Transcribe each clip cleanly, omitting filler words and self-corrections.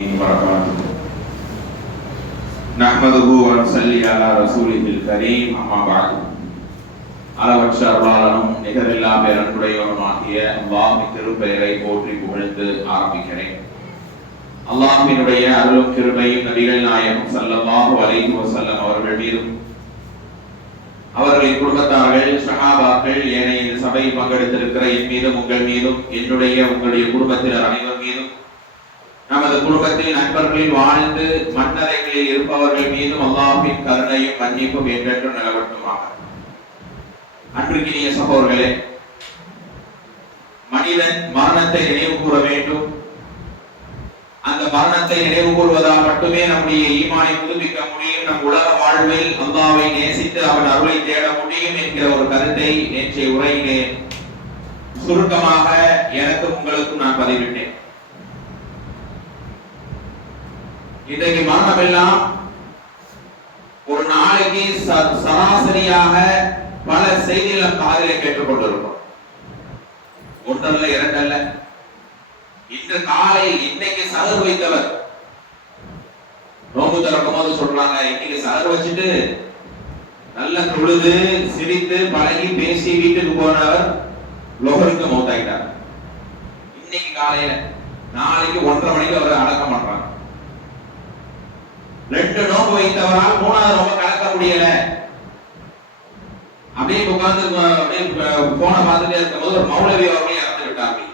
وبركاته نحمده ونصلي على رسوله الكريم أما بعد அளவற்ற அருளாளனும் நிகரில்லா பேரன்புடையவனுமாகிய அல்லாஹ்வின் திருப்பெயரை போற்றி புகழ்ந்து ஆரம்பிக்கிறேன். அல்லாஹ்வினுடைய அருளும் கிருபையும் நபிகள் நாயகம் ஸல்லல்லாஹு அலைஹி வஸல்லம் அவர்கள் மீதும் அவர்களின் குடும்பத்தார்கள் சஹாபாக்கள் ஏனைய இந்த சபையில் பங்கெடுத்திருக்கிற என் மீதும் உங்கள் மீதும் உங்களுடைய குடும்பத்தினர் அனைவர் மீதும் நமது குடும்பத்தில் நண்பர்களில் வாழ்ந்து மன்னரைகளில் இருப்பவர்கள் மீதும் அல்லாஹ்வின் கருணையும் மன்னிப்பும் என்றென்றும் நிலவட்டுமாக. அன்பிற்கினிய சகோதரர்களே, மனிதன் மரணத்தை நினைவு கூற வேண்டும். அந்த மரணத்தை நினைவு கூறுவதால் மட்டுமே நம்முடைய ஈமானை புதுப்பிக்க முடியும். நம் உலக வாழ்வில் அல்லாஹ்வை நேசித்து அவன் அருளை தேட முடியும் என்கிற ஒரு கருத்தை நேற்றைய உரையிலே சுருக்கமாக எனக்கும் உங்களுக்கும் நான் பதிவிட்டேன். இன்றைக்கு மரணமெல்லாம் ஒரு நாளைக்கு சராசரியாக பல செய்திகளை காதிலே கேட்டுக்கொண்டிருக்கிறோம். ஒன்றல்ல இரண்டல்ல. இன்று காலையில் இன்னைக்கு சகர் வைத்தவர் நோம்பு திறக்கும் போது சொல்றாங்க, இன்னைக்கு சகர் வச்சுட்டு நல்ல தொழுது சிரித்து பழகி பேசி வீட்டுக்கு போனவர் லோகருக்கு மௌத்தாயிட்டார். இன்னைக்கு காலையில நாளைக்கு 1:30 மணிக்கு அவர் அடக்கம் பண்றாங்க. 2 நோம்பு வைத்தவரால் 3வது நோம்பு கலக்க முடியல. அப்படியே உட்கார்ந்து அப்படியே போனை பார்த்துட்டே இருக்கும்போது ஒரு மௌலவி அவர்களே இறந்து விட்டார்கள்.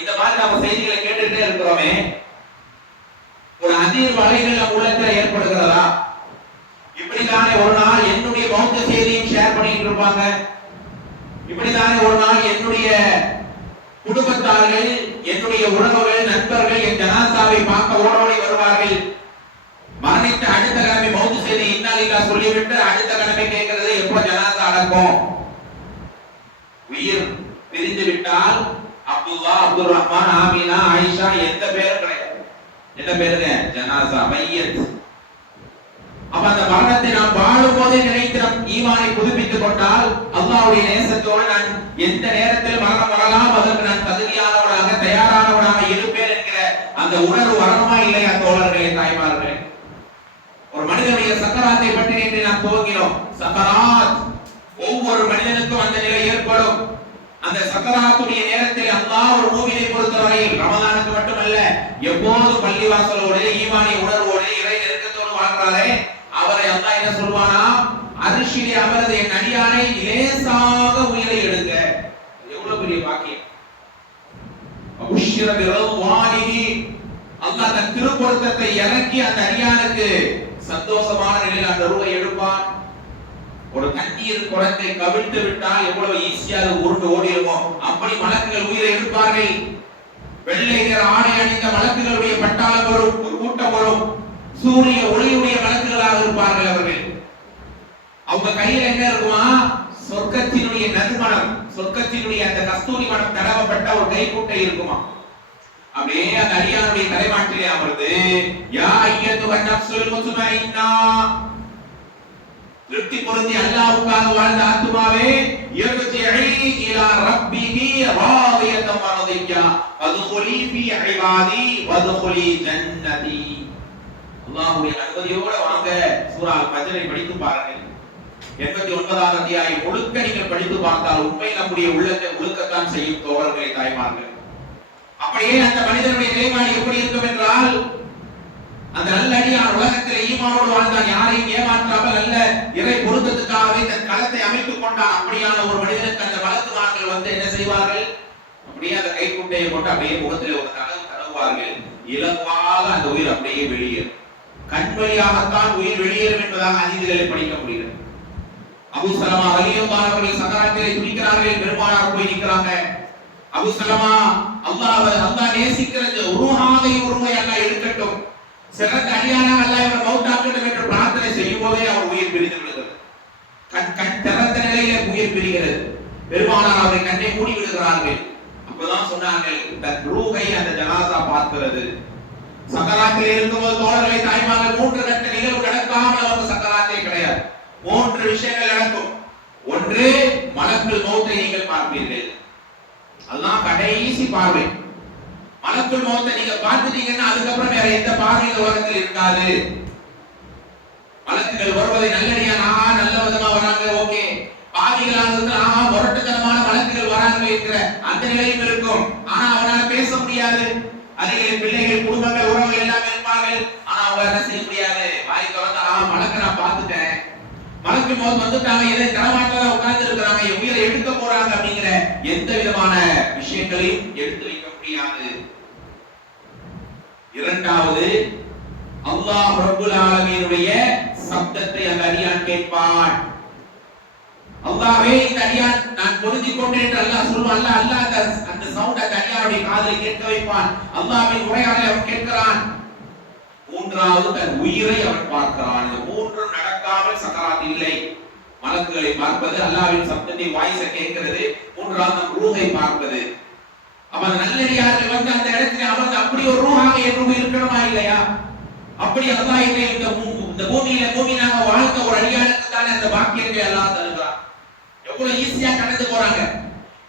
இந்த மாதிரி நம்ம செய்திகளை கேட்டுட்டே இருக்கிறோமே, ஒரு அதிர் வலைகள் நம்ம உள்ளத்துல ஏற்படுகிறதா? இப்படித்தானே ஒரு நாள் என்னுடைய மௌத்த செய்தியும் ஷேர் பண்ணிட்டு இருப்பாங்க. இப்படித்தானே ஒரு நாள் என்னுடைய குடும்பத்தார்கள், என்னுடைய உறவுகள், நண்பர்கள் என் ஜனாசாவை பார்க்க ஓடோடி வருவார்கள். மரணித்த அடுத்த கிழமை மௌத்து செய்தி இன்னாலில்லா சொல்லிவிட்டு அடுத்த கிழமை கேட்கிறது எப்போ ஜனாசா அடக்கும். உயிர் பிரிந்து விட்டால் அப்துல்லா, அப்துல் ரஹ்மான், ஆமீனா, ஆயிஷா எந்த பேரும் கிடையாது. என்ன பேருங்க? ஜனாசா, மையத். அப்ப அந்த மரணத்தை நாம் வாழும் போதே நினைத்து நம் ஈமானை புதுப்பித்துக் கொண்டால் அல்லாஹ்வுடைய நேசத்தோடு நான் எந்த நேரத்தில் மரணம் வரலாம், அதற்கு நான் தகுதியானவனாக தயாரானவனாக இருப்பேன் என்கிற அந்த உணர்வு வரணுமா இல்லையா? தோழர்களே, தாய்மார்களே, ஒரு மனிதனுடைய சக்கராத்தை பற்றி நேற்று நாம் துவங்கினோம். சக்கராத், ஒவ்வொரு மனிதனுக்கும் அந்த நிலை ஏற்படும். அந்த சக்கராத்துடைய நேரத்தில் அல்லாஹ் ஒரு மூமினை பொறுத்தவரையில் ரமலானுக்கு மட்டுமல்ல, எப்போதும் பள்ளிவாசலோடு ஈமானி உணர்வோடு இறை நெருக்கத்தோடு வாழ்றாரே, அவரை அல்லாஹ் என்ன சொல்வானா? அரிசிலே அமர்ந்து என் அடியானை லேசாக உயிரை எடுங்க. எவ்வளவு பெரிய பாக்கியம்! அபுஷ்ர பிறவானிஹி, அல்லாஹ் தன் திருப்பொருத்தத்தை இறக்கி அந்த அடியானுக்கு சந்தோஷமான நிலையில் அந்த ரூஹை எடுப்பான். ஒரு தண்ணீர் குடத்தை கவிழ்த்து விட்டால் எவ்வளவு ஈஸியாக உருண்டு ஓடிடுமோ அப்படி மலக்குகள் உயிரை எடுப்பார்கள். வெள்ளை நிற ஆடை அணிந்த மலக்குகளுடைய பட்டாளம் வரும், ஒரு கூட்டம் வரும். சூரிய ஒளியுடைய மலக்குகளாக இருப்பார்கள் அவர்கள். அவங்க கையில் என்ன இருக்குமா? சொர்க்கத்தினுடைய நறுமணம், சொர்க்கத்தினுடைய அந்த கஸ்தூரி மனம் தடவப்பட்ட ஒரு கைக்குட்டை இருக்குமா. அப்படியே அந்த அடியானுடைய தலைமாட்டிலே அமர்ந்து, யா அய்யத்துஹன் நஃப்ஸுல் முத்மஇன்னா, திருப்தி பொருந்தி அல்லாஹ்வுக்காக வாழ்ந்த ஆத்துமாவே, யர்ஜிஇ இலா ரப்பிஹி ராதியத்தன் மர்தியா வத்குலி ஃபீ இபாதி வத்குலி ஜன்னதி. அல்லாஹ்வுடைய அனுமதியோட வாங்க. சூரா அல்-ஃபஜ்ரை படித்து பாருங்கள். 89வது அத்தியாயம் முழுக்க நீங்கள் படித்து பார்த்தால் உண்மை நம்முடைய உள்ளத்தை உழுக்கத்தான் செய்யும் தோழர்களே, தாய்மார்கள். அப்படியே அந்த மனிதனுடைய நிலைப்பாடு எப்படி இருக்கும் என்றால், அந்த நல்லடியான் உலகத்தில் ஈமானோடு வாழ்ந்தான், யாரையும் ஏமாற்றாமல் அல்ல இறை பொருத்தத்துக்காகவே தன் களத்தை அமைத்துக் கொண்டான். அப்படியான ஒரு மனிதனுக்கு அந்த வழக்குமார்கள் வந்து என்ன செய்வார்கள்? அப்படியே அந்த கைக்குட்டையை போட்டு அப்படியே முகத்தில் ஒரு தடவுவார்கள். இலகுவாக அந்த உயிர் அப்படியே வெளியேறும். கண் வழியாகத்தான் உயிர் வெளியேறும் என்பதாக ஹதீஸ்களில் படிக்க முடிகிறது. அபூ ஸலமா ரலியல்லாஹு அவர்கள் சக்கராத்திலே துடிக்கிறார்கள். பெருமானார் போய் நிற்கிறாங்க. அபூ ஸலமா, அல்லாஹ் நேசிக்கிற ரூஹாக உருவை அல்லாஹ் எடுக்கட்டும், சிறந்த அடியானாக அல்லாஹ் இவரை மௌத்தாக்கட்டும் என்று பிரார்த்தனை செய்யும் போதே அவர் உயிர் பிரிந்து விடுகிறது. கண் திறந்த நிலையிலே உயிர் பிரிகிறது. பெருமானார் அவரை கண்ணை மூடி விடுகிறார்கள். அப்பதான் சொன்னார்கள், தன் ரூஹை அந்த ஜனாசா பார்க்கிறது. சக்கராத்திலே இருக்கும்போது தோழர்களை, தாய்மார்கள், 3 கட்ட நிகழ்வு நடக்காமல் அவங்க சக்கராத்தே கிடையாது. 3 விஷயங்கள் நடக்கும். ஒன்று, மலக்குல் மௌத்தை நீங்கள் பார்ப்பீர்கள். அதுதான் கடைசி பார்வை. மலக்குள் மௌத்தை நீங்க பார்த்துட்டீங்கன்னா அதுக்கப்புறம் வேற எந்த பார்வையும் உலகத்தில் இருக்காது. மலக்குகள் வருவதை நல்லடியா நல்ல விதமா வராங்க, ஓகே. பாவிகளாக முரட்டுத்தனமான மலக்குகள் வராங்க என்கிற அந்த நிலையும் இருக்கும். ஆனா அவரால் பேச முடியாது. அதிக பிள்ளைகள், குடும்பங்கள், உறவுகள் எல்லாம் இருப்பார்கள். ஆனா அவங்க என்ன செய்ய முடியாது. வாய் திறந்து மலக்கு நான் பார்த்துட்டேன், மலக்கு மௌத் வந்துட்டாங்க, இதை தரமாட்டதா உட்கார்ந்து இருக்கிறாங்க, உயிரை எடுக்க போறாங்க அப்படிங்கிற எந்த விதமான விஷயங்களையும் எடுத்து வைக்க முடியாது. இரண்டாவது, அல்லாஹ் ரப்புல் ஆலமீனுடைய சப்தத்தை அந்த அடியான் கேட்பான். அல்லாஹ்வே இந்த அடியான் நான் பொருந்திக் கொண்டேன் என்று அல்லாஹ் சொல்வான். அல்லாஹ் அந்த சவுண்ட் அந்த அடியானுடைய காதில் கேட்க வைப்பான். அல்லாஹ்வின் உரையாடலை அவன் கேட்கிறான். மூன்றாவது, தன் உயிரை அவன் பார்க்கிறான். இந்த மூன்றும் நடக்காமல் சக்கராத் இல்லை. மலக்குகளை பார்ப்பது, அல்லாஹ்வின் சப்தத்தை வாய்ஸை கேட்கிறது, மூன்றாவது நம் ரூஹை பார்ப்பது. அப்ப அந்த நல்லடியார்கள் வந்து அந்த இடத்துல அவங்க அப்படி ஒரு ரூஹாக என் ரூஹ் இருக்கணுமா இல்லையா? அப்படி அல்லாஹ் இந்த பூமியில பூமியாக வாழ்ந்த ஒரு அடியானுக்கு தானே அந்த பாக்கியத்தை அல்லாஹ் தருகிறான். எவ்வளவு ஈஸியா கடந்து போறாங்க.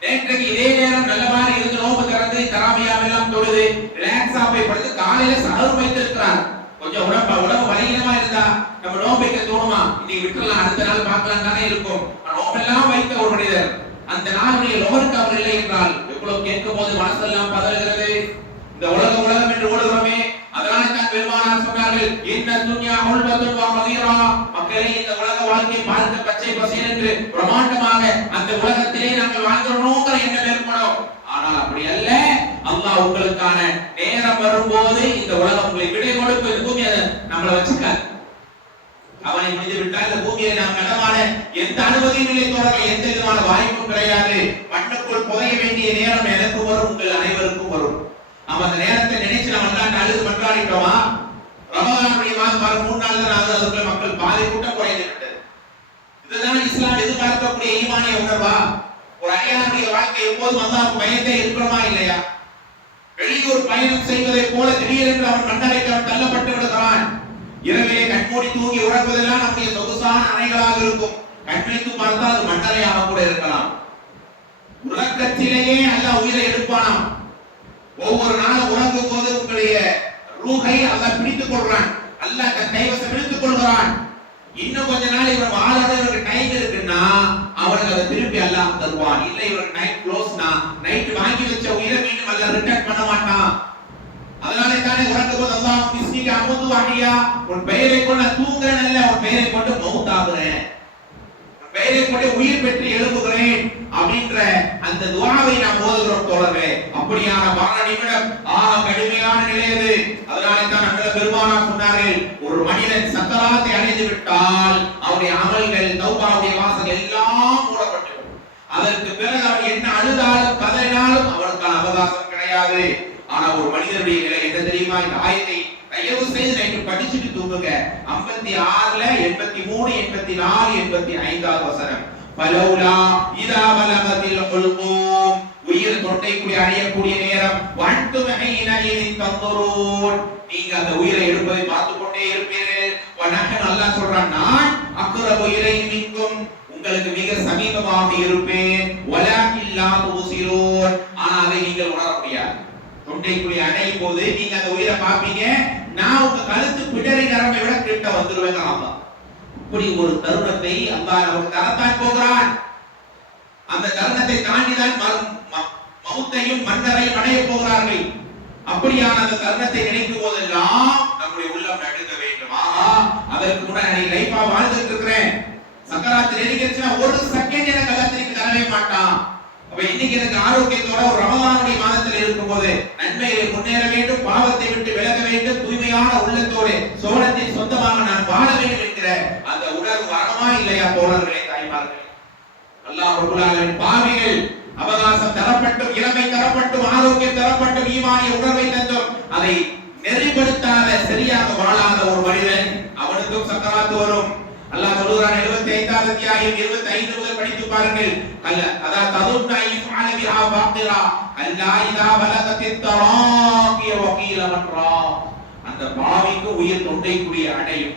நேற்றைக்கு இதே நேரம் நல்ல மாதிரி இருந்து நோம்பு திறந்து தராவியாவெல்லாம் தொழுது ரிலாக்ஸா போய் படுத்து காலையில சஹர் வைத்திருக்கிறார். கொஞ்சம் உடம்பு பலகீனமா இருந்தா நம்ம நோம்பு வைக்க தோணுமா? இன்னைக்கு விட்டுறலாம், அடுத்த நாள் பார்க்கலாம் தானே இருக்கும். நோம்பெல்லாம் வைத்த ஒரு மனிதர் அந்த நாளுடைய லோகருக்கு அவர் இல்லை என்றால் எவ்வளவு கேட்கும் போது மனசெல்லாம் பதறுகிறது. இந்த உலகம் என்று ஓடுகிறோமே, அதனால தான் பெருமானார் சொன்னார்கள், இன்ன துன்யா ஹுல்வத்துன் வ மதீரா. மக்களே, இந்த உலக வாழ்க்கை பார்க்க பச்சை பசேல் என்று பிரமாண்டமாக அந்த உலகத்திலே நாங்கள் வாழ்கிறோம்ங்கிற எண்ணம் ஏற்படும். ஆனால் அப்படி அல்ல. அல்லாஹ் உங்களுக்கான நேரம் வரும்போது இந்த உலகம் உங்களை விடை கொடுக்கும். இந்த பூமியை நம்மளை வச்சுக்காது. அவனை முடிந்து விட்டால் இந்த பூமியை நாம் நடமாட எந்த அனுமதியும் இல்லை தோழர்கள், எந்த விதமான வாய்ப்பும் கிடையாது. மண்ணுக்குள் புதைய வேண்டிய நேரம் எனக்கு வரும், உங்கள் அனைவருக்கும் வரும். நம்ம அந்த நேரத்தை நினைச்சு நம்ம எல்லாம் அழுது மன்றாடிட்டோமா? ரமலானுடைய மாதம் வர 3 நாள் தான் ஆகுது, அதுக்குள்ள மக்கள் பாதி கூட்டம் குறைந்து விட்டது. இதுதான் இஸ்லாம் எதிர்பார்க்கக்கூடிய ஈமானிய உணர்வா? ஒரு அடியானுடைய வாழ்க்கை எப்போதும் அல்லாஹ்வுக்கு பயந்தே இருக்கிறோமா இல்லையா? வெளியூர் பயணம் செய்வதை போல திடீரென்று அவன் மண்டலைக்கு அவன் தள்ளப்பட்டு விடுகிறான். இரவிலே கண்மூடி தூங்கி உறங்குவதெல்லாம் நம்முடைய சொகுசான அறைகளாக இருக்கும். கண்விழித்து பார்த்தால் அது மண்டலையாக கூட இருக்கலாம். உறக்கத்திலேயே அல்லாஹ் உயிரை எடுப்பானாம். ஒவ்வொரு நாளும் உறங்கும் போது உங்களுடைய ரூஹை அல்லாஹ் பிடித்துக் கொள்றான். அல்லாஹ் தன் கைவசம் பிடித்துக் கொள்கிறான். இன்னும் கொஞ்ச நாள் இவன் வாழாத இவருக்கு டைம் இருக்குன்னா அவனுக்கு அதை திருப்பி அல்லாஹ் தருவான். இல்ல இவருக்கு நைட் க்ளோஸ்னா நைட் வாங்கி வச்ச உயிரை மீண்டும் அல்லாஹ் ரிட்டர்ன் பண்ண மாட்டான். அதனால தானே உறங்கும் போது அல்லாஹ் பிஸ்மிக அமுது வஹியா, உன் பெயரை கொண்டு தூங்குறேன் அல்ல, உன் பெயரை கொண்டு மௌத்தாகுறேன், உன் பெயரை கொண்டு உயிர் பெற்று எழுப்புகிறேன் அப்படின்ற அந்த துஆவை நாம் ஓதுகிறோம் தோழர்களே. அப்படியான மரண நிமிடம் கடுமையான நிலை அது. அதனால தான் நம்ம பெருமானார் சொன்னார்கள், ஒரு மனிதன் சக்கராத்தை அடைந்து விட்டால் அவருடைய அமல்கள் தௌபாவுடைய வாசல் எல்லாம் மூடப்பட்டுவிடும். அதற்கு பிறகு அவர் என்ன அழுதாலும் கதறினாலும் அவருக்கான அவகாசம் கிடையாது. ஆனா ஒரு மனிதனுடைய நிலை என்ன தெரியுமா? இந்த ஆயத்தை தயவு செய்து நைட்டு படிச்சுட்டு தூங்குங்க. 56ல 83, 84, 85வது வசனம். பலௌலா இதா பலகத்தில் குல்கூம், உயிர் தொண்டைக்குடி அடையக்கூடிய நேரம், வன்தும் ஹீனஇன் தன்துரூன், நீங்க அந்த உயிரை எடுப்பதை பார்த்து கொண்டே இருப்பீர்கள். வனஹன் அல்லாஹ் சொல்றான், நான் அக்ரபு இலைஹி மின்கும், உங்களுக்கு மிக சமீபமாக இருப்பேன். வலாகின் லா துஸிரூன், ஆனா அதை நீங்கள் உணர முடியாது. தொண்டைக்குடி அடையும் போது நீங்க அந்த உயிரை பார்ப்பீங்க, நான் உங்க கழுத்து பிடரி நரம்பை விட கிட்ட வந்துருவேங்க. அல்லாஹ் இப்படி ஒரு தருணத்தை அல்லாஹ் நமக்கு தரத்தான் போகிறான். அந்த தருணத்தை தாண்டிதான் மௌத்தையும் மன்னரையும் அடைய போகிறார்கள். அப்படியான அந்த தருணத்தை நினைக்கும் போதெல்லாம் நம்முடைய உள்ளம் நடுங்க வேண்டும். அதற்கு முன்னாடி லைஃபா வாழ்ந்துட்டு இருக்கிறேன், சக்கராத்தில் நெருங்கிடுச்சுன்னா ஒரு செகண்ட் எனக்கு கல்லத்திற்கு தரவே மாட்டான். அப்ப இன்னைக்கு எனக்கு ஆரோக்கியத்தோட ஒரு ரமலானுடைய மாதத்தில் இருக்கும் போது நன்மையை முன்னேற வேண்டும், பாவத்தை விட்டு விலக வேண்டும், தூய்மையான உள்ளத்தோடு சோழத்தின் சொந்தமாக நான் வாழ வேண்டும் என்கிற அந்த உணர்வு வரணுமா இல்லையா தோழர்களே, தாய்மார்களே? அல்லாஹ் ரப்பல் ஆலமீன் பாவிகள் அவகாசம் தரப்பட்டும், இளமை தரப்பட்டும், ஆரோக்கியம் தரப்பட்டும், ஈமானிய உணர்வை தந்தும் அதை நெறிப்படுத்தாத சரியாக வாழாத ஒரு மனிதன் அவனுக்கும் சக்கராத்து வரும். அல்லாஹ் சொல்றான் 75வது அத்தியாயம் 25 முதல் படித்து பாருங்கள். அதா ததுன்னா இஃஅல பிஹா பாகிரா அல்லா இதா பலகத் தராகிய வகீல மன்ரா, அந்த பாவிக்கு உயிர் தொண்டைக்குடி அடையும்.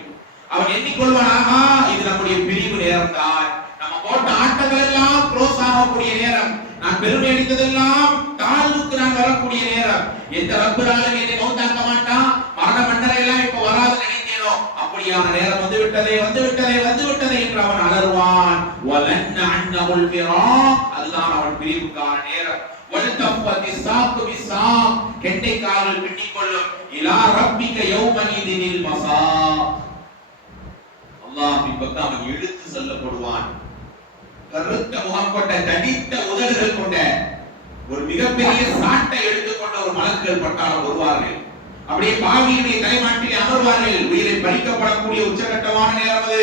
அவன் எண்ணிக்கொள்வானாக, இது நம்முடைய பிரிவு நேரம் தான், நம்ம போட்ட ஆட்டங்கள் எல்லாம் க்ளோஸ் ஆகக்கூடிய நேரம், நான் பெருமை அடித்ததெல்லாம் தாழ்வுக்கு நான் வரக்கூடிய நேரம். எந்த ரப்பல் ஆலமீன் என்னை மௌத்தாக்க மாட்டான், மரண மண்டலை எல்லாம் இப்ப வராது நினைத்தேனோ அப்படியான நேரம் வந்து விட்டதே என்று அவன் அலறுவான். வலன்ன அன்னஹுல் ஃபிராக், அதுதான் அவன் பிரிவுக்கான நேரம். வலதஃபத்தி சாக்கு பிசாக், கெண்டை கால்கள் பின்னிக் கொள்ளும். இலா ரப்பிக யௌமஇதினில் மஸாக், அல்லாஹ்வின் பக்கம் அவன் இழுத்து செல்லப்படுவான். கருத்த முகம் கொண்ட தடித்த உதடுகள் கொண்ட ஒரு மிகப்பெரிய சாட்டை எடுத்துக்கொண்ட ஒரு மலக்குகள் பட்டாளம் வருவார்கள். அப்படியே பாவியினுடைய தலைமாட்டிலே அமர்வார்கள். உயிரை பறிக்கப்படக்கூடிய உச்சகட்டமான நேரம் அது.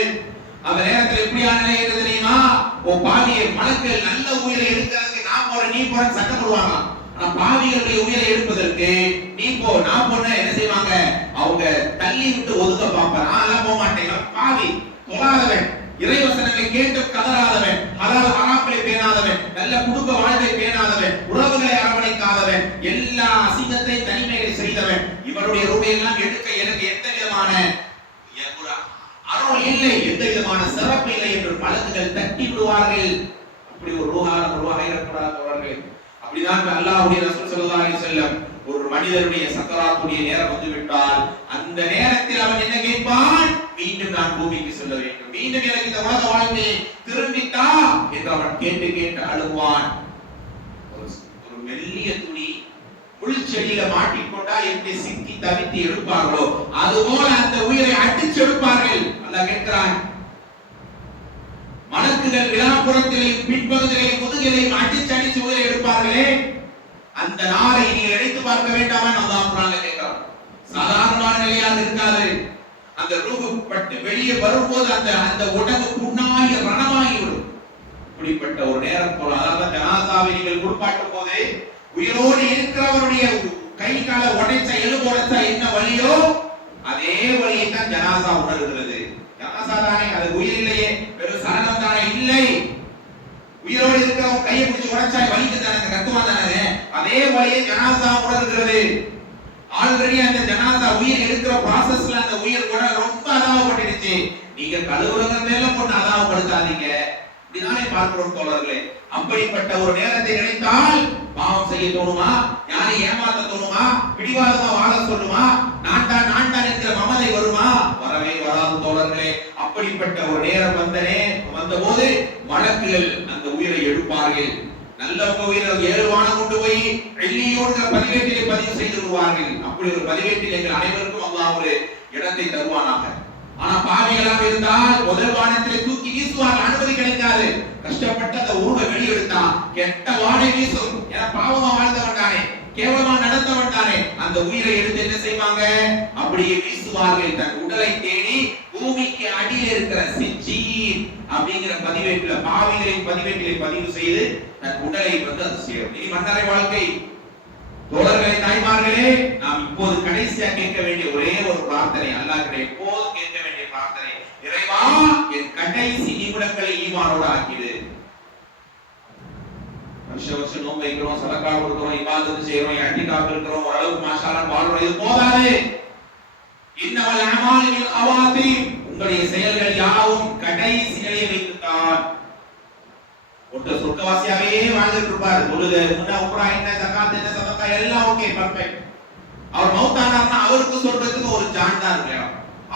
அந்த நேரத்தில் எப்படியான நிலை இருக்கு தெரியுமா? ஓ பாவியை, மலக்குகள் நல்ல உயிரை எடுக்கிறதுக்கு நான் போறேன் நீ போறேன்னு சண்டை போடுவாங்க. ஆனா பாவிகளுடைய உயிரை எடுப்பதற்கு நீ போ நான் போன என்ன செய்வாங்க? அவங்க தள்ளி விட்டு ஒதுக்க பார்ப்பாங்க. நான் போக மாட்டேன், பாவி, தொழாதவன், இறைவசனங்களை கேட்டு கதறாதவன், ஹலால் ஹராம்களை பேணாதவன், நல்ல குடும்ப வாழ்வை பேணாதவன், உறவுகளை அரவணைக்காதவன், எல்லா அசிங்கத்தை தனிமைகளை செய்தவன், இவருடைய ரூபையெல்லாம் எடுக்க எனக்கு எந்த விதமான அருள் இல்லை, எந்த விதமான சிறப்பு இல்லை என்று மலக்குகள் தட்டி விடுவார்கள். அப்படி ஒரு ரூஹாயிரக்கூடாதவர்கள். அப்படிதான் அல்லாஹ்வுடைய ரசூல் ஸல்லல்லாஹு அலைஹி வஸல்லம் ஒரு மனிதனுடைய சக்கராத்துடைய நேரம் வந்து விட்டால் அந்த நேரத்தில் அவன் என்ன கேட்பான்? மீண்டும் நான் பூமிக்கு செல்ல வேண்டும், மீண்டும் எனக்கு இந்த உலக வாழ்க்கையை திரும்பித்தா என்று அவன் கேட்டு கேட்டு அழுவான். ஒரு மெல்லிய துணி புல் செடியில மாட்டிக்கொண்டா எப்படி சிக்கி தவித்து எடுப்பார்களோ அதுபோல அந்த உயிரை அடிச்சு எடுப்பார்கள். அல்லாஹ் கேட்கிறான், மலக்குகள் விழாப்புறத்திலையும் பின்பகுதியிலையும் முதுகிலையும் அடிச்சு உயிரை எடுப்பார்களே, அந்த நாரை நீங்கள் நினைத்து பார்க்க வேண்டாமா? அல்லாஹ் குர்ஆன்ல கேட்கிறான். சாதாரணமான நிலையாக இருக்காது. அந்த ரூஹு பட்டு வெளியே வரும்போது அந்த உடம்பு புண்ணாகி ரணமாகி விடும். இப்படிப்பட்ட ஒரு நேரம் போல, அதாவது ஜனாசாவை நீங்கள் குளிப்பாட்டும் போது உயிரோடு இருக்கிறவருடைய கை கால உடைச்ச எலும்பு உடைச்சா என்ன வலியோ அதே வலியை தான் ஜனாசா உணர்கிறது. ஜனாசா தானே, அது உயிர் இல்லையே, வெறும் சரணம் தானே, இல்லை. உயிரோடு இருக்கிறவங்க கையை பிடிச்சு உடைச்சா வலிக்கு தானே, கத்துவா தானே, அதே வலியை ஜனாசா உணர்கிறது. ஆல்ரெடி அந்த ஜனாசா உயிர் எடுக்கிற ப்ராசஸ்ல அந்த உயிர் கூட ரொம்ப அதாவப்பட்டுடுச்சு. நீங்க கழுவுறதுல போட்டு அதாவப்படுத்தாதீங்க. இப்படிதானே பார்க்கிறோம் தோழர்களே. அப்படிப்பட்ட ஒரு நேரத்தை நினைத்தால் பாவம் செய்ய தோணுமா? யாரை ஏமாத்த தோணுமா? பிடிவாதமா வாழ சொல்லுமா? நான் தான் என்கிற மமதை வருமா? வரவே வராது தோழர்களே. அப்படிப்பட்ட ஒரு நேரம் வந்தபோது மலக்குகள் அந்த உயிரை எடுப்பார்கள். நல்ல உயிரை 7 வானம் கொண்டு போய் எல்லியோன்ற பதிவேட்டிலே பதிவு செய்து விடுவார்கள். அப்படி ஒரு பதிவேட்டில் எங்கள் அனைவருக்கும் அல்லாஹ் ஒரு இடத்தை தருவானாக. ஆனா பாவிகளாக இருந்தால் முதல் வானத்திலே தூக்கி வீசுவார்கள், அனுமதி கிடைக்காது. கஷ்டப்பட்டு அந்த ஊரை வெளியெடுத்தா கெட்ட வாடை வீசும். ஏன்னா பாவமா வாழ்ந்தவன் தானே, கேவலமா நடந்தவன் தானே. அந்த உயிரை எடுத்து என்ன செய்வாங்க? அப்படியே வீசுவார்கள். தன் உடலை தேடி பூமிக்கு அடியில் இருக்கிற சிஜ்ஜீன் அப்படிங்கிற பதிவேட்டில பாவிகளின் பதிவேட்டிலே பதிவு செய்து தன் உடலை அது சேரும். இனி மன்னரை வாழ்க்கை. தோழர்களே, தாய்மார்களே, நாம் இப்போது கடைசியா கேட்க வேண்டிய ஒரே ஒரு பிரார்த்தனை, அல்லாஹ்விடம் எப்போது கேட்க வேண்டிய பிரார்த்தனை, இறைவா என் கடைசி நிமிடங்களை ஈமானோட ஆக்கிடு. வருஷம் நோன்பு வைக்கிறோம், சதகா கொடுக்கிறோம், இபாதத் செய்றோம், இஅ்திகாஃப் இருக்கிறோம், ஓரளவுக்கு மாஷாஅல்லாஹ் வாழ்றோம். இது போதாது. இன்னமல் அமாலு பில் அவாதீம், உங்களுடைய செயல்கள் யாவும் கடைசி நிலையை வைத்துத்தான். ஒருத்தர் சொர்க்கவாசியாவே வாழ்ந்துட்டு இருப்பார். தொழுகை, முன்ன உம்ரா, என்ன ஜகாத், என்ன சதகா எல்லாம் ஓகே, பர்ஃபெக்ட். அவர் மௌத்தானார்னா அவருக்கு சொல்றதுக்கு ஒரு ஜான் தான் இருக்கு.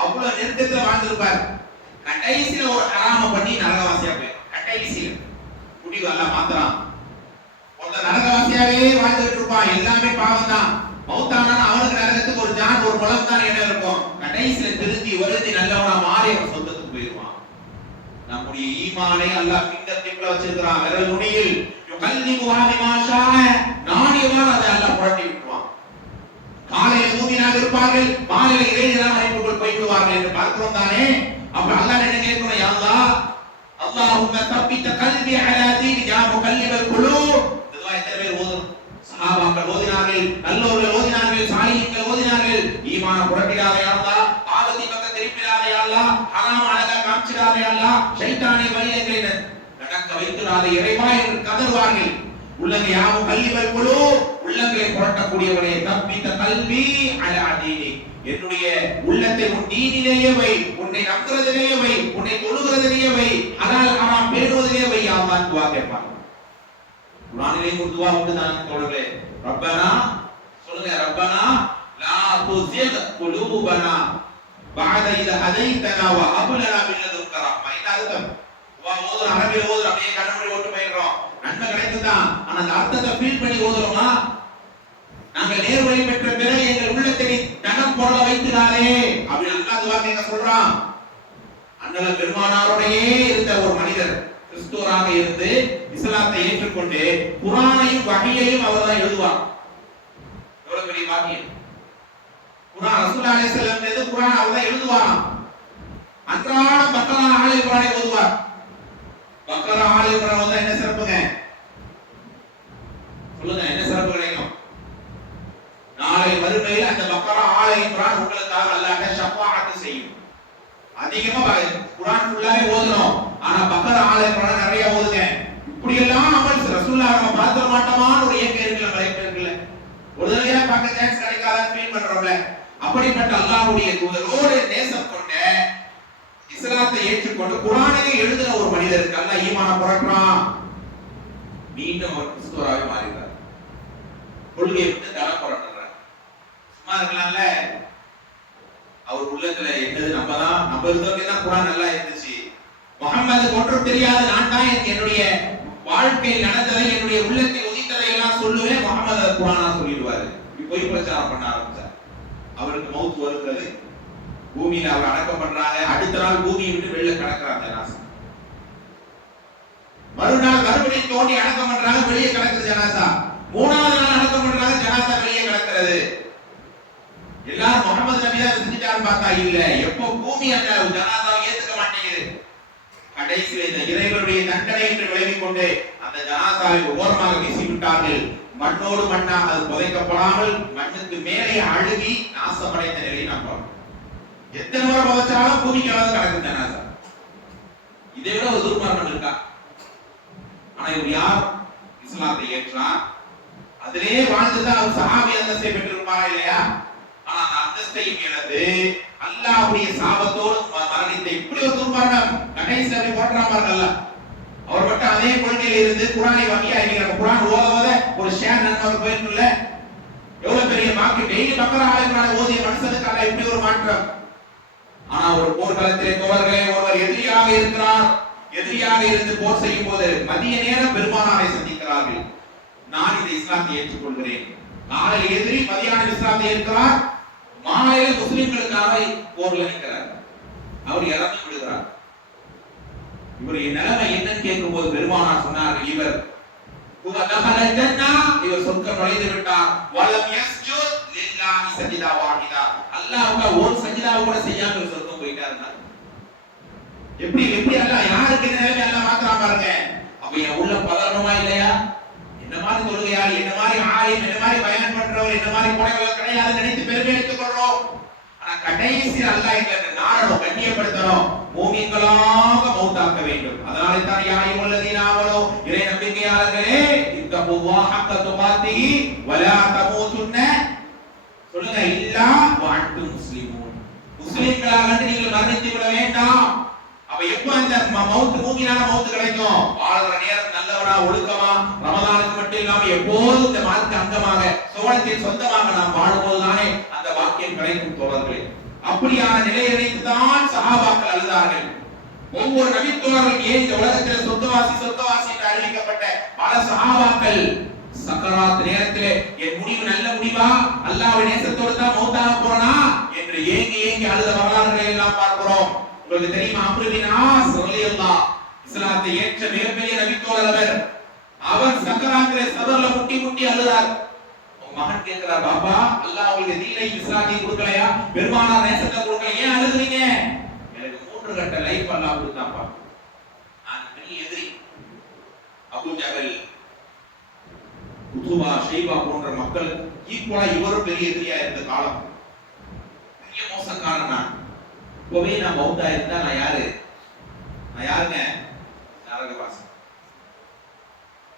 அவ்வளவு நெருக்கத்துல வாழ்ந்திருப்பார். கடைசியில ஒரு ஹராம பண்ணி நரகவாசியா போயிடும். கடைசியில முடிவு எல்லாம் மாத்திரம். ஒருத்தர் நரகவாசியாவே வாழ்ந்துட்டு இருப்பான், எல்லாமே பாவம் தான். மௌத்தானா அவனுக்கு நரகத்துக்கு ஒரு ஜான், ஒரு முழம் தான் என்ன இருக்கும். கடைசியில திருந்தி வருந்தி நல்லவனா மாறி அவன் சொந்தத்துக்கு போயிடுவான். நம்முடைய ஈமானை அல்லாஹ் ஃபிங்கர்டிப்ல வச்சிருக்கான், விரல் நுனியில். யுகல்லிபுஹா பிமா ஷாஅ, நாடியவாறு அதை அல்லாஹ் புரட்டி விட்டுருவான். காலையில் மூமினாக இருப்பார்கள், மாலையில் இறை நிராகரிப்புக்குள் போய்விடுவார்கள் என்று பார்க்கிறோம் தானே. அப்ப அல்லாஹ் என்ன கேட்கணும்? யா அல்லாஹ், அல்லாஹும்ம தப்பித்த கல்பி அலா தீனி யா முகல்லிபல் குலூப். இதுவா எத்தனை பேர் ஓதும்? சஹாபாக்கள் ஓதினார்கள், நல்லோர்கள் ஓதினார்கள், சாலிஹீன்கள் ஓதினார்கள். ஈமான புரட்டிடாத யா அல்லாஹ், பாவத்தை பக்கம் திருப்பிடாத யா அல்லாஹ், ஹராம் அழகா காமிச்சிடாத யா அல்லாஹ், ஷைத்தானை வழியிலே நடக்க வைத்துடாத இறைவா என்று கதறுவார்கள். உள்ளங்கை யா முகல்லிபல் குலூப், உள்ளங்களை புரட்டக்கூடியவனே, தப்பித்த கல்பி அலா தீனி, என்னுடைய உள்ளத்தை உன் தீனிலேயே வை, உன்னை நம்புறதிலேயே வை, உன்னை தொழுகிறதிலேயே வை, ஹலால் ஹராம் பேணுவதிலேயே வை. யா அல்லாஹ் துஆ கேட்பாங்க. குர்ஆனிலே ஒரு துஆ உண்டு தான் தோழர்களே. ரப்பனா சொல்லுங்க, ரப்பனா லா துஸிக் குலூபனா பஅத இத ஹதைதனா வ ஹப் லனா மின் லதுன்க ரஹ்மா. இது அர்த்தம். துஆ ஓதுற அரபில ஓதுற அப்படியே கண்ணமூடி ஓட்டு போயிடுறோம். நன்மை கிடைக்குதான். ஆனா அந்த அர்த்தத்தை ஃபீல் பண்ணி ஓதுறோமா? நாங்கள் நேர்வழி பெற்ற பிறகு எங்கள் உள்ளத்தை தனம் பொருள வைத்தினாரே அப்படி அல்லாஹ் துஆ கேட்க சொல்றான். அண்ணல் பெருமானாரோடையே இருந்த ஒரு மனிதர் கிறிஸ்துவராக இருந்து இஸ்லாத்தை ஏற்றுக்கொண்டு குர்ஆனையும் வஹீயையும் அவர்தான் எழுதுவார். எவ்வளவு பெரிய பாக்கியம்! குர்ஆன் ரசூலுல்லாஹி அலைஹி வஸல்லம் மீது குர்ஆன் அவர்தான் எழுதுவார். அன்றாடம் பக்கரா ஆல இம்ரானை ஓதுவார். பக்கரா ஆல இம்ரான் ஓத என்ன சிறப்புங்க? சொல்லுங்க, என்ன சிறப்பு கிடைக்கும்? நாளை மறுமையில் அந்த பக்கரா ஆல இம்ரான் உங்களுக்காக அல்லாஹ் ஷஃபாஅத் செய்யும். அதிகமா குர்ஆன் ஃபுல்லாவே ஓதணும். ஆனா பக்கரா ஆல இம்ரான் நிறைய ஓதுங்க. இப்படி எல்லாம் அமல் ரசூலுல்லாஹ் நம்ம பார்த்த மாட்டோமான்னு ஒரு ஏக்கம் இருக்குல்ல, மலைப்பு இருக்குல்ல. ஒரு தடவையா பார்க்க சான்ஸ் கிடைக்காதான்னு ஃபீல் பண்றோம்ல. அப்படிப்பட்ட அல்லாஹ்வுடைய தூதரோடு நேசம் கொண்ட இஸ்லாத்தை ஏற்றுக்கொண்டு குர்ஆனை எழுதின ஒரு மனிதருக்கு அல்லாஹ் ஈமான புரட்டுறான். மீண்டும் அவர் கிறிஸ்துவராக மாறினார். கொள்கையை விட்டு தர புரட்டுறார். சும்மா இருக்கலாம்ல. அவர் உள்ளத்துல என்னது நம்ம இருந்தவங்க தான் குர்ஆன் நல்லா இருந்துச்சு. முஹம்மது ஒன்றும் தெரியாது, நான் தான் என்னுடைய வாழ்க்கையில் நடந்ததை என்னுடைய உள்ளத்தில் உதித்ததை எல்லாம் சொல்லுவேன். முஹம்மது குர்ஆனா சொல்லிடுவாரு. இப்படி போய் பிரச்சாரம் பண்ண ஆரம்பிச்சார். அவருக்கு மவுத் வருகிறது. பூமியில அவர் அடக்கம் பண்றாங்க. அடுத்த நாள் பூமியை விட்டு வெளில கடக்கிறாங்க ஜனாசா. மறுநாள் மறுபடியும் தோண்டி அடக்கம் பண்றாங்க, வெளியே கிடக்குது ஜனாசா. மூணாவது நாள் அடக்கம் பண்றாங்க, ஜனாசா வெளியே கிடக்கிறது. எல்லாரும் முஹம்மது நபி தான் செஞ்சிட்டாரு பார்த்தா இல்ல. எப்போ பூமி அந்த ஜனாசாவை ஏத்துக்க மாட்டேங்குது. கடைசியில் இந்த இறைவனுடைய தண்டனை என்று விளைவிக் கொண்டு அந்த ஜனாசாவை ஓரமாக வீசி விட்டார்கள். மண்ணோடு மண்ணாக அது புதைக்கப்படாமல் மண்ணுக்கு மேலே அழுகி நாசமடைந்த நிலையை நாம் பார்க்கிறோம். எத்தனை முறை புதைச்சாலும் பூமிக்கு அளவு கிடக்கும் ஜனாசா. இதை விட ஒரு துர்மரணம் இருக்கா? ஆனா இவர் யார்? இஸ்லாத்தை ஏற்றார். அதிலே வாழ்ந்துதான் அவர் சஹாபி அந்தஸ்தை பெற்றிருப்பாரா இல்லையா? ஆனா அந்த அந்தஸ்தையும் இழந்து அல்லாஹ்வுடைய சாபத்தோடு மரணித்த இப்படி ஒரு துர்மரணம் கடைசி அப்படி போட்டுறாங்க. அவர் மட்டும் அதே கொள்கையில இருந்து குர்ஆனை வஹியா நம்ம குர்ஆன் ஓத ஒரு ஷேர் நன்மை போயிருக்குல்ல. எவ்வளவு பெரிய மார்க்! டெய்லி பக்கரா ஆல இம்ரான் ஓதிய மனுஷனுக்கு அல்ல இப்படி ஒரு மாற்றம். ஆனா ஒரு போர்க்களத்திலே தோழர்களே, ஒருவர் எதிரியாக இருக்கிறார். எதிரியாக இருந்து போர் செய்யும் போது மதிய நேரம் பெருமானாரை சந்திக்கிறார்கள். நான் இந்த இஸ்லாத்தை ஏற்றுக்கொள்கிறேன். காலையில் எதிரி, மதியானம் இஸ்லாத்தை ஏற்கிறார். மாலையில் முஸ்லிம்களுக்காக போர்ல நிற்கிறார். அவர் இறந்து விடுகிறார். இவருடைய நிலைமை என்னன்னு கேட்கும் போது பெருமானார் சொன்னார்கள், இவர் சொர்க்கம் நுழைந்து விட்டார். வலம் யஸ்ஜுத் லில்லாஹி சஜிதா வாஹிதா. அல்லாஹ்வுக்கு ஒரு சஜிதாவை கூட செய்யாம சொர்க்கம் போயிட்டாருன்னா எப்படி எப்படி அல்லாஹ் யாருக்கு இந்த நிலைமை அல்லாஹ் மாத்துறான் பாருங்க. அப்ப என் உள்ள பதறணுமா இல்லையா? என்ன மாதிரி தொழுகையாளி, என்ன மாதிரி ஆலிம், என்ன மாதிரி பயான் பண்றவர், என்ன மாதிரி குறைகள் கிடையாது நினைத்து பெருமை எடுத்துக் கொள்றோம். ஆனா கடைசி அல்லாஹ் எங்களுக்கு நாடணும், கண்ணியப்படுத்தணும், மூமின்களாக மௌத்தாக்க வேண்டும். அதனால தான் யா அய்யுஹல்லதீன ஆமனூ, இறை நம்பிக்கையாளர்களே, இத்தகுல்லாஹ ஹக்க துகாத்திஹி வலா தமூதுன்ன, சொல்லுங்க, இல்லா வஅன்தும் முஸ்லிமூன், முஸ்லிம்களாக நீங்கள் மரணித்து விட வேண்டாம். அப்ப எப்ப அந்த மௌத் மூமினான மௌத் கிடைக்கும்? வாழ்ற நேரம் நல்லவனா ஒழுக்கமா ரமதானுக்கு மட்டும் இல்லாம எப்போதும் இந்த மார்க்க அங்கமாக சோழத்தின் சொந்தமாக நாம் வாழும்போது தானே அந்த வாக்கியம் கிடைக்கும் தோழர்களே. அப்படியான நிலையை வைத்துதான் சஹாபாக்கள் அழுதார்கள். ஒவ்வொரு நபித்தோழர்கள் ஏன் இந்த உலகத்தில் சொர்க்கவாசி என்று அறிவிக்கப்பட்ட பல சஹாபாக்கள் சக்கராத் நேரத்திலே என் முடிவு நல்ல முடிவா, அல்லாஹ்வுடைய நேசத்தோடு தான் மௌத்தாக போறனா என்று ஏங்கி ஏங்கி அழுத வரலாறுகளை எல்லாம் பார்க்கிறோம். உங்களுக்கு தெரியுமா, அம்ரு பின் ஆஸ் ரலியல்லாஹு இஸ்லாத்தை ஏற்ற மிகப்பெரிய நபித்தோழர் அவர் சக்கராத்திலே சதர்ல முட்டி முட்டி அழுதார். மகன் கேட்கிறார், பாப்பா அல்லாஹ் உங்களுக்கு தீனை இஸ்லாத்தை கொடுக்கலையா, பெருமானார் நேசத்தை கொடுக்கல, ஏன் அழுதுறீங்க? எனக்கு 3 கட்ட லைஃப் அல்லாஹ் கொடுத்தாப்பா. நான் பெரிய எதிரி. அபூ ஜஹல், உதுபா, ஷைபா போன்ற மக்கள் ஈக்குவலா இவரும் பெரிய எதிரியா இருந்த காலம். பெரிய மோசக்காரன் நான். இப்பவே நான் மௌத்தா இருந்தா நான் யாரு? நான் யாருங்க? நரகவாசி.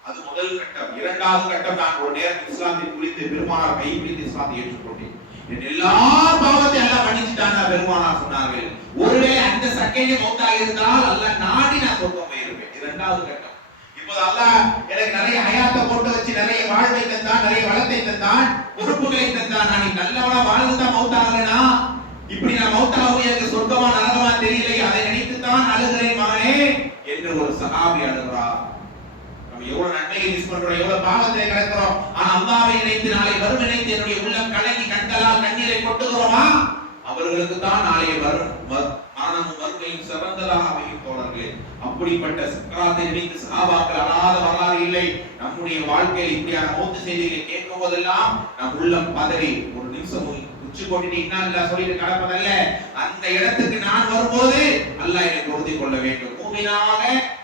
அது முதல் கட்டம். இரண்டாவது கட்டம், நான் ஒரு நேரம் இஸ்லாத்தை குறித்து பெருமானார் கை பிடித்து இஸ்லாத்தை ஏற்றுக்கொண்டேன். என் எல்லா பாவத்தை எல்லாம் மன்னிச்சுட்டாங்க பெருமானார் சொன்னார்கள். ஒருவேளை அந்த செகண்டே மௌத்தா இருந்தால் அல்லாஹ் நாடி நான் சொர்க்கம் போயிருப்பேன். இரண்டாவது கட்டம். இப்ப இப்போது அல்லாஹ் எனக்கு நிறைய ஹயாத்தை போட்டு வச்சு நிறைய வாழ்வை தந்தான், நிறைய வளத்தை தந்தான், பொறுப்புகளை தந்தான். நான் நல்லவனா வாழ்ந்துதான் மௌத்தாகலனா, இப்படி நான் மௌத்தாகவும் எனக்கு சொர்க்கமா நரகமா தெரியலை, அதை நினைத்துத்தான் அழுகிறேன் மகனே என்று ஒரு சஹாபி அழுகிறார். நம்ம எவ்வளவு நன்மையை மிஸ் பண்றோம், எவ்வளவு பாவத்தை கிடக்கிறோம். ஆனா அல்லாஹ்வை நினைத்து நாளை வரும் நினைத்து என்னுடைய உள்ளம் கலங்கி கண்களால் கண்ணீரை கொட்டுகிறோமா? அவர்களுக்கு தான் நாளை வரும் மரணமும் மறுமையும் சிறந்ததாக அமையும் தோழர்களே. அப்படிப்பட்ட சக்கராத்தை நினைத்து சஹாபாக்கள் அழாத வரலாறு இல்லை. நம்முடைய வாழ்க்கையில் இப்படியான மௌத்து செய்திகளை கேட்கும் போதெல்லாம் நம் உள்ளம் பதறி ஒரு நிமிஷம் உச்சி போட்டுட்டீங்கன்னா இல்ல சொல்லிட்டு கடப்பதல்ல, அந்த இடத்துக்கு நான் வரும்போது அல்லாஹ் என்னை பொருந்திக் கொள்ள வேண்டும், மூமினாக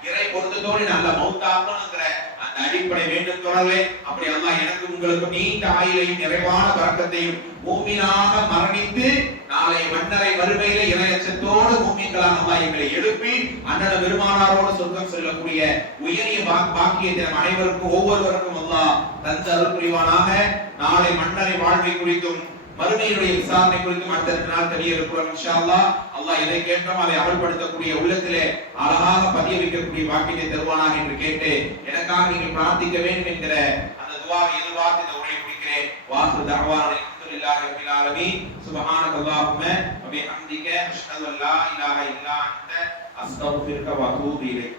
இறை பொருத்தத்தோடு நல்ல மௌத்தாக்கணுங்கிற அந்த அடிப்படை வேண்டும் தொடரவே. அப்படி அல்லாஹ் எனக்கு உங்களுக்கு நீண்ட ஆயுளையும் நிறைவான பரக்கத்தையும் மூமினாக மரணித்து நாளை மன்னரை வறுமையில இறையச்சத்தோடு மூமின்களாக அல்லாஹ் எங்களை எழுப்பி அண்ணன் பெருமானாரோடு சொர்க்கம் செல்லக்கூடிய உயரிய பாக்கியத்தை அனைவருக்கும் ஒவ்வொருவருக்கும் அல்லாஹ் தந்த அருள் புரிவானாக. நாளை மன்னரை வாழ்வை குறித்தும் மறுமையுடைய விசாரணை குறித்தும் அடுத்த நாள் தெரிய இருக்கிறோம் இன்ஷா அல்லாஹ். அல்லாஹ் எதை கேட்டோம் அதை அமல்படுத்தக்கூடிய உள்ளத்திலே அழகாக பதிய வைக்கக்கூடிய வாக்கியத்தை தருவானாக என்று கேட்டு எனக்காக நீங்கள் பிரார்த்திக்க வேண்டும் என்கிற அந்த துஆவை எதிர்பார்த்து இந்த உரையை முடிக்கிறேன். வாஹிரு தஅவானா அல்ஹம்துலில்லாஹி ரப்பில் ஆலமீன். சுப்ஹானல்லாஹும்ம வ பிஹம்திக அஷ்ஹது அல்லா இலாஹா இல்லா அன்த அஸ்தக்ஃபிருக வ அத்தூபு இலைக்.